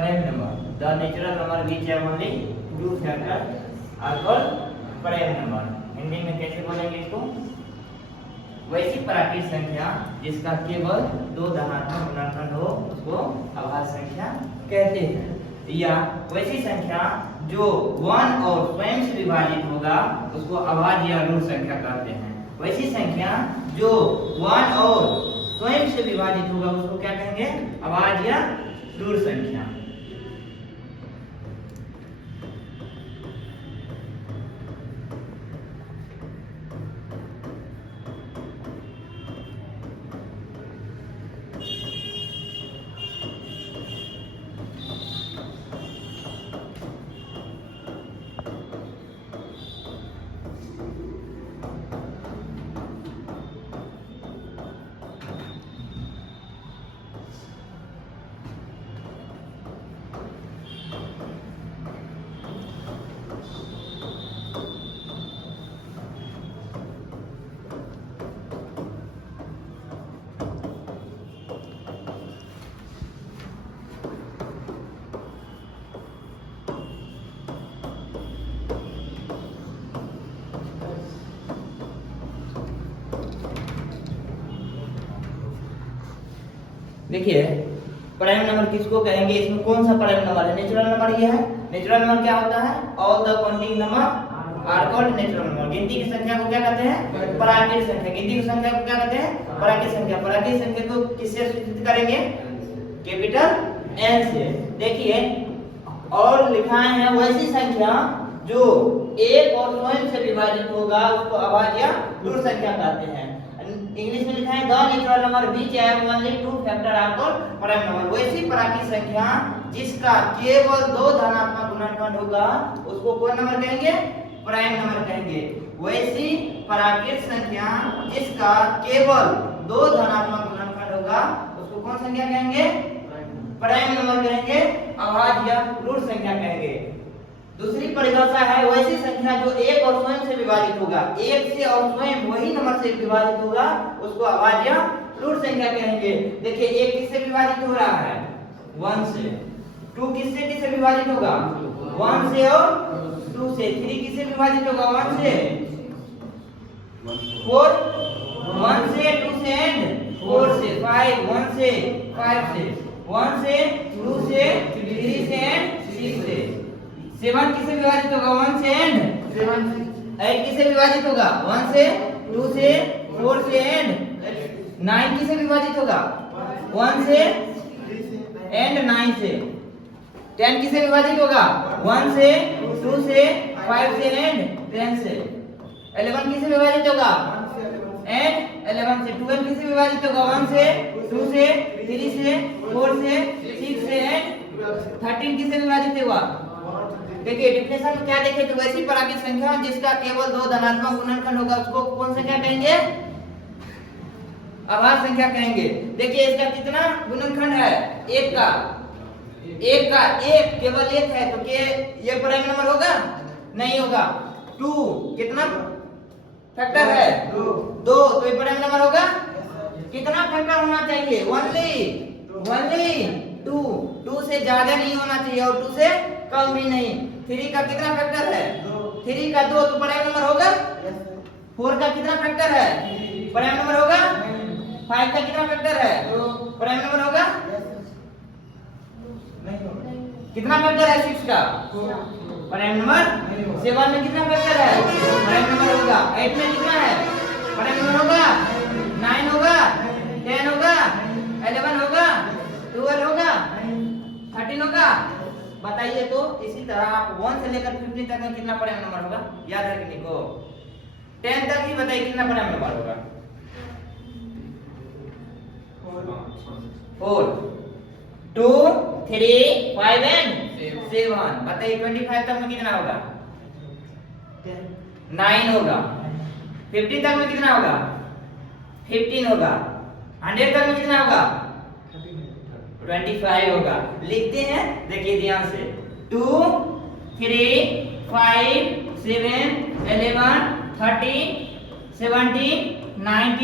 prime number. The natural number which have only two factors are called prime number. Hindi में कैसे बोलेंगे इसको? वैसी प्राकृत संख्या जिसका केवल दो धनात्मक गुणनखंड हो उसको अभाज्य संख्या कहते हैं, या वैसी संख्या जो 1 और स्वयं से विभाजित होगा उसको अभाज्य या ऋण संख्या कहते हैं। वैसी संख्या जो 1 और स्वयं से विभाजित होगा उसको क्या कहेंगे? अभाज्य या ऋण संख्या। देखिए प्राइम नंबर किसको कहेंगे? इसमें कौन सा प्राइम नंबर है? नेचुरल नंबर ये है। नेचुरल नंबर क्या होता है? All the counting number are called natural number. गिनती की संख्या को क्या कहते हैं? प्राकृत संख्या। गिनती की संख्या को क्या कहते हैं? प्राकृत संख्या। प्राकृत संख्या को किससे सूचित करेंगे? कैपिटल एन से। देखिए और लिखाए हैं वैसी संख्या जो एक और स्वयं से विभाजित होगा उसको अभाज्य या ऋण संख्या कहते हैं। इंग्लिश में लिखा है the natural number which have only two factor are called prime number. वैसी प्राकृत संख्या जिसका केवल दो धनात्मक गुणनखंड होगा उसको कौन नंबर कहेंगे? प्राइम नंबर कहेंगे। वैसी प्राकृत संख्या जिसका केवल दो धनात्मक गुणनखंड होगा उसको कौन संख्या कहेंगे? प्राइम नंबर कहेंगे, अभाज्य या ऋण संख्या कहेंगे। दूसरी परिभाषा है वैसी संख्या जो एक और स्वयं से विभाजित होगा। एक से और स्वयं वही नंबर से विभाजित होगा उसको अभाज्य ऋण संख्या कहेंगे। देखिए एक किससे विभाजित हो रहा है? 1 से। 2 किससे विभाजित होगा? 1 से और 2 से। 3 किससे विभाजित होगा? 1 से। 4 1 से, 2 से एंड 4 से। 5 1 से, 5 से। 1 से, 2 से, 3 से एंड 6 से। 7 किससे विभाजित होगा? 1 से एंड 7 से। 8 किससे विभाजित होगा? 1 से, 2 से, 4 से एंड 9 किससे विभाजित होगा? 1 से एंड 9 से। 10 किससे विभाजित होगा? 1 से, 2 से, 5 से एंड 10 से। 11 किससे विभाजित होगा? एंड 11 से। 12 किससे विभाजित होगा? 1 से, 2 से, 3 से, 4 से, 6 से एंड 13 किससे विभाजित होगा? देखिए डिफिनेशन में क्या देखे तो वैसी प्राकृत संख्या जिसका केवल दो धनात्मक गुणनखंड होगा उसको कौन संख्या कहेंगे? अभाज्य संख्या कहेंगे। देखिए इसका कितना गुणनखंड है? एक का एक केवल एक है तो ये प्राइम नंबर होगा? नहीं होगा। 2 कितना फैक्टर है? 2 तो ये प्राइम नंबर होगा? कितना फैक्टर होना चाहिए? ओनली 2 से ज्यादा नहीं होना चाहिए और 2 से कम भी नहीं। 3 का कितना फैक्टर है? 3 का 2 तो प्राइम नंबर होगा। 4 का कितना फैक्टर है? प्राइम नंबर होगा। 5 का कितना फैक्टर है? प्राइम नंबर होगा। कितना फैक्टर है 6 का? Prime number. 7 में कितना फैक्टर है? प्राइम नंबर होगा। 8 में कितना है? प्राइम नंबर होगा। 9 होगा, 10 होगा, 11 होगा, 12 होगा, 13 होगा। बताइए तो इसी तरह आप 1 से लेकर 15 तक में कितना प्राइम नंबर होगा? याद रखने को 10 तक ही बताइए कितना प्राइम नंबर होगा? 4 2 3 5 एंड 7। बताइए 25 तक में कितना होगा? 9 होगा। 50 तक में कितना होगा? 15 होगा। 100 तक में कितना होगा? 25 होगा। लिखते हैं देखिए ध्यान से 2 3 5 7 11 13 17 19